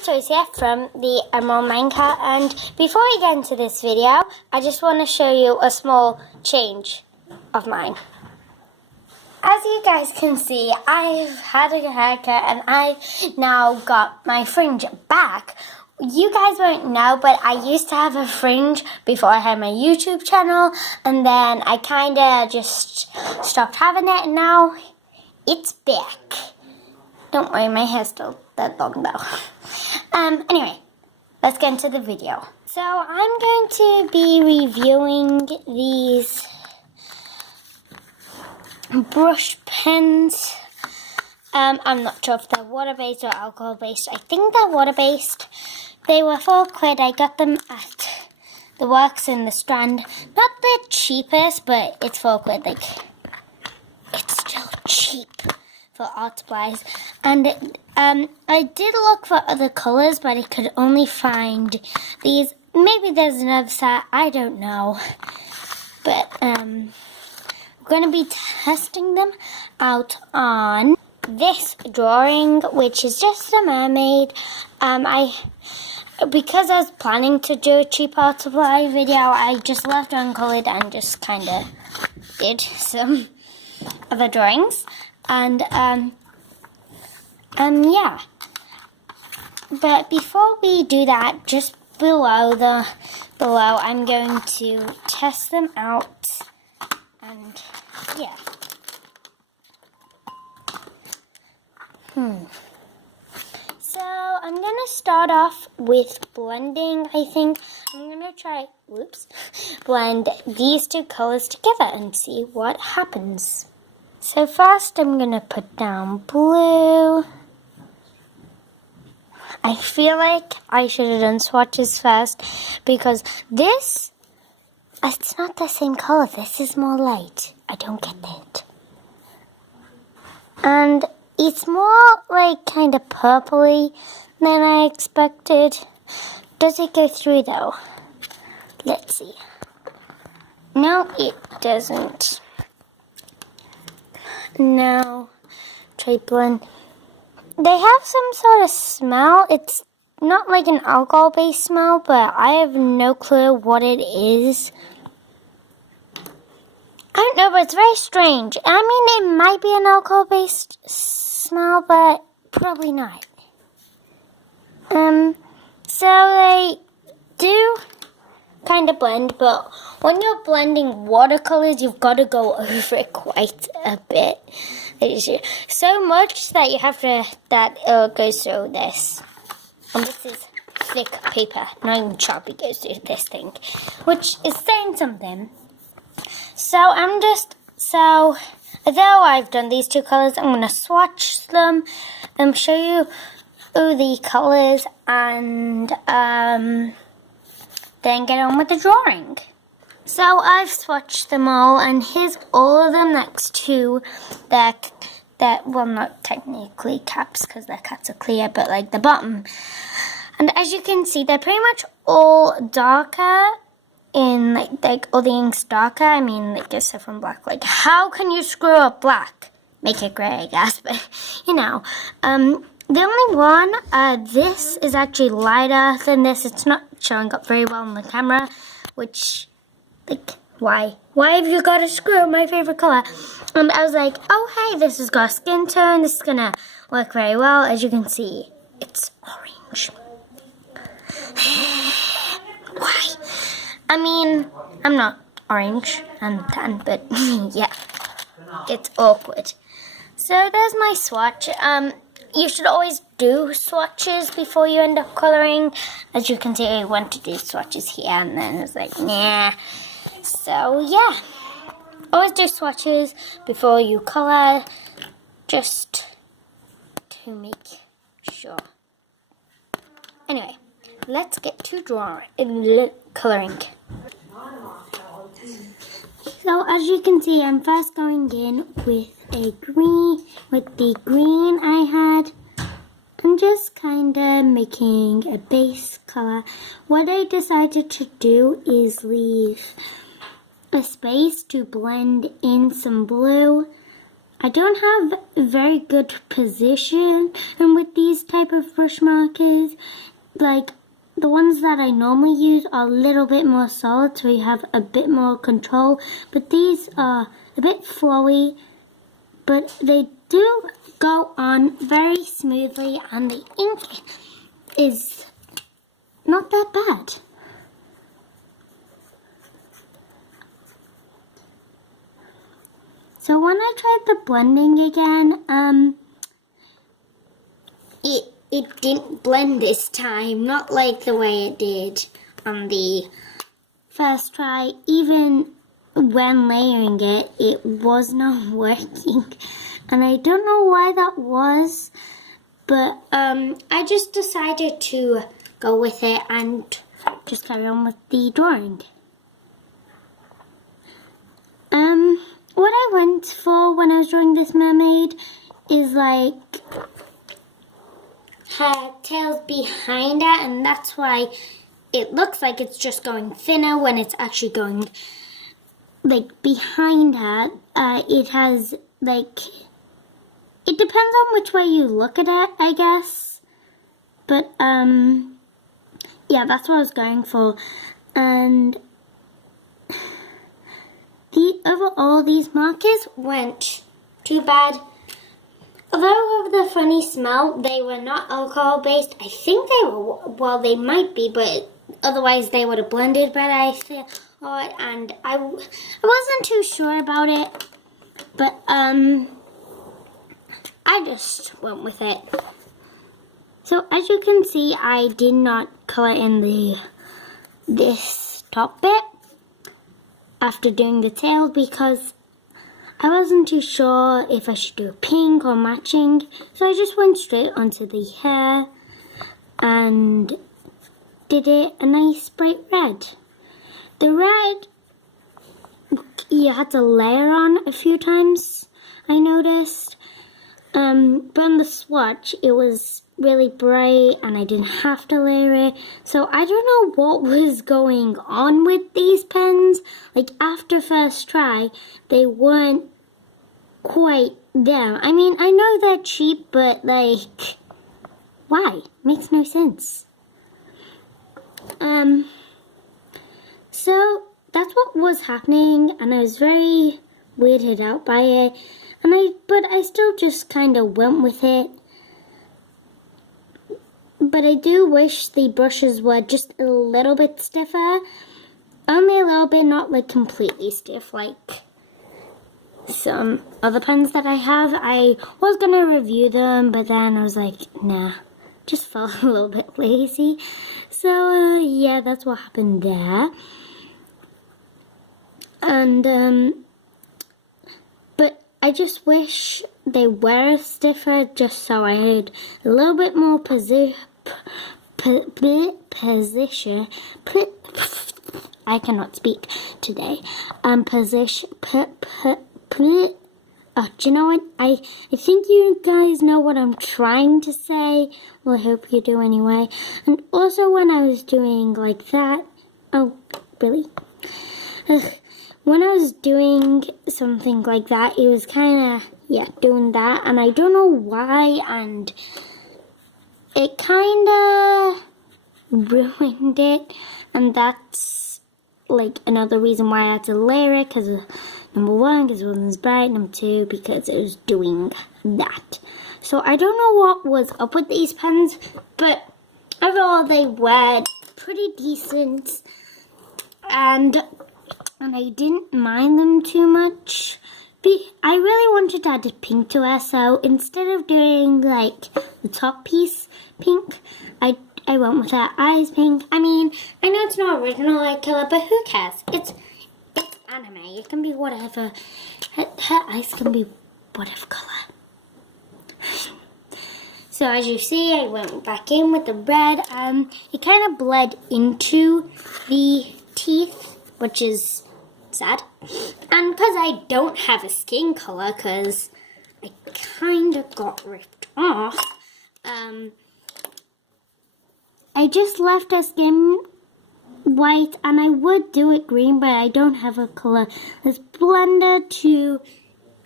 it's Rose here from the Emerald Minecart, and before we get into this video, I just want to show you a small change of mine. As you guys can see, I've had a haircut and I've now got my fringe back. You guys won't know, but I used to have a fringe before I had my YouTube channel, and then I kind of just stopped having it, and now it's back. Don't worry, my hair's still that long though. Anyway, let's get into the video. So I'm going to be reviewing these brush pens. I'm not sure if they're water-based or alcohol-based. I think they're water-based. They were £4. I got them at the Works in the Strand. Not the cheapest, but it's £4. Like, it's still cheap for art supplies. And I did look for other colours, but I could only find these. Maybe there's another set, I don't know. But I'm going to be testing them out on this drawing, which is just a mermaid. Because I was planning to do a cheap art supply video, I just left it uncoloured and just kind of did some other drawings. And yeah. But before we do that, just below I'm going to test them out. And yeah. So I'm going to start off with blending, I think. I'm going to try, blend these two colors together and see what happens. So first I'm going to put down blue. I feel like I should have done swatches first because this, it's not the same color. This is more light. I don't get it. And it's more like kind of purpley than I expected. Does it go through though? Let's see. No, it doesn't. Now, try blend. They have some sort of smell. It's not like an alcohol-based smell, but I have no clue what it is. I don't know, but it's very strange. I mean, it might be an alcohol-based smell, but probably not. So they do kind of blend, but when you're blending watercolors, you've got to go over it quite a bit. So much that you have to, that it goes through this. And this is thick paper, not even Sharpie goes through this thing, which is saying something. So although I've done these two colors, I'm going to swatch them and show you the colors and then get on with the drawing. So I've swatched them all, and here's all of them next to that, well, not technically caps because their caps are clear, but like the bottom. And as you can see, they're pretty much all darker in like all the ink's darker. I mean, like except from black. Like, how can you screw up black? Make it gray, I guess, but you know. The only one, this is actually lighter than this. It's not showing up very well on the camera, which, like, why? Why have you got to screw up my favorite color? I was like, oh, hey, this has got a skin tone. This is going to work very well. As you can see, it's orange. Why? I mean, I'm not orange. I'm tan, but yeah, it's awkward. So there's my swatch. You should always do swatches before you end up coloring. As you can see, I went to do swatches here, and then I was like, nah. So yeah, always do swatches before you color, just to make sure. Anyway, let's get to coloring. So as you can see, I'm first going in with the green I had. I'm just kind of making a base color. What I decided to do is leave a space to blend in some blue I don't have a very good position and with these type of brush markers. Like the ones that I normally use are a little bit more solid, so you have a bit more control. But these are a bit flowy, but they do go on very smoothly, and the ink is not that bad. So when I tried the blending again, it didn't blend this time, not like the way it did on the first try. Even when layering it, it was not working. And I don't know why that was, but I just decided to go with it and just carry on with the drawing. What I went for when I was drawing this mermaid is like her tail's behind her, and that's why it looks like it's just going thinner when it's actually going like behind her. It has like, it depends on which way you look at it, I guess. But yeah, that's what I was going for. And overall, these markers weren't too bad. Although of the funny smell, they were not alcohol based. I think they were, well, they might be, but otherwise they would have blended better, I thought. And I wasn't too sure about it, but I just went with it. So as you can see, I did not color in this top bit after doing the tail because I wasn't too sure if I should do a pink or matching, so I just went straight onto the hair and did it a nice bright red. The red, you had to layer on a few times, I noticed, but on the swatch it was really bright and I didn't have to layer it. So I don't know what was going on with these pens. Like after first try, they weren't quite there. I mean, I know they're cheap, but like, why? Makes no sense. So that's what was happening, and I was very weirded out by it. But I still just kind of went with it. But I do wish the brushes were just a little bit stiffer. Only a little bit, not like completely stiff like some other pens that I have. I was going to review them, but then I was like, nah, just felt a little bit lazy. So yeah, that's what happened there. And but I just wish they were stiffer, just so I had a little bit more position. I cannot speak today. Position. Oh, do you know what? I think you guys know what I'm trying to say. Well, I hope you do anyway. And also when I was doing like that. Oh, really? When I was doing something like that, it was kind of, yeah, doing that. And I don't know why, and it kind of ruined it. And that's like another reason why I had to layer it, because number one, because it wasn't as bright. Number two, because it was doing that. So I don't know what was up with these pens, but overall they were pretty decent. And I didn't mind them too much. I really wanted to add a pink to it, so instead of doing like the top piece pink, I went with her eyes pink. I mean, I know it's not original like color, but who cares? It's anime. It can be whatever. Her eyes can be whatever color. So as you see, I went back in with the red. It kind of bled into the teeth, which is sad. And because I don't have a skin color, because I kind of got ripped off, I just left her skin white, and I would do it green, but I don't have a color. This blender to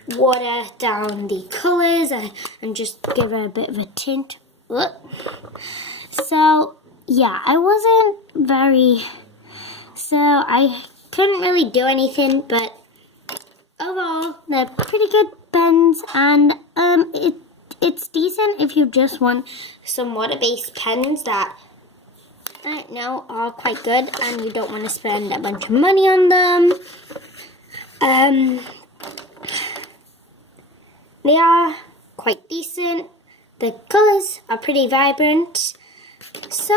water down the colours and just give it a bit of a tint. So yeah, I couldn't really do anything, but overall they're pretty good pens, and it's decent if you just want some water-based pens that I don't know are quite good and you don't want to spend a bunch of money on them. They are quite decent. The colours are pretty vibrant, so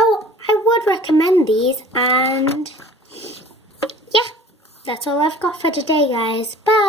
I would recommend these. And yeah, that's all I've got for today, guys. Bye.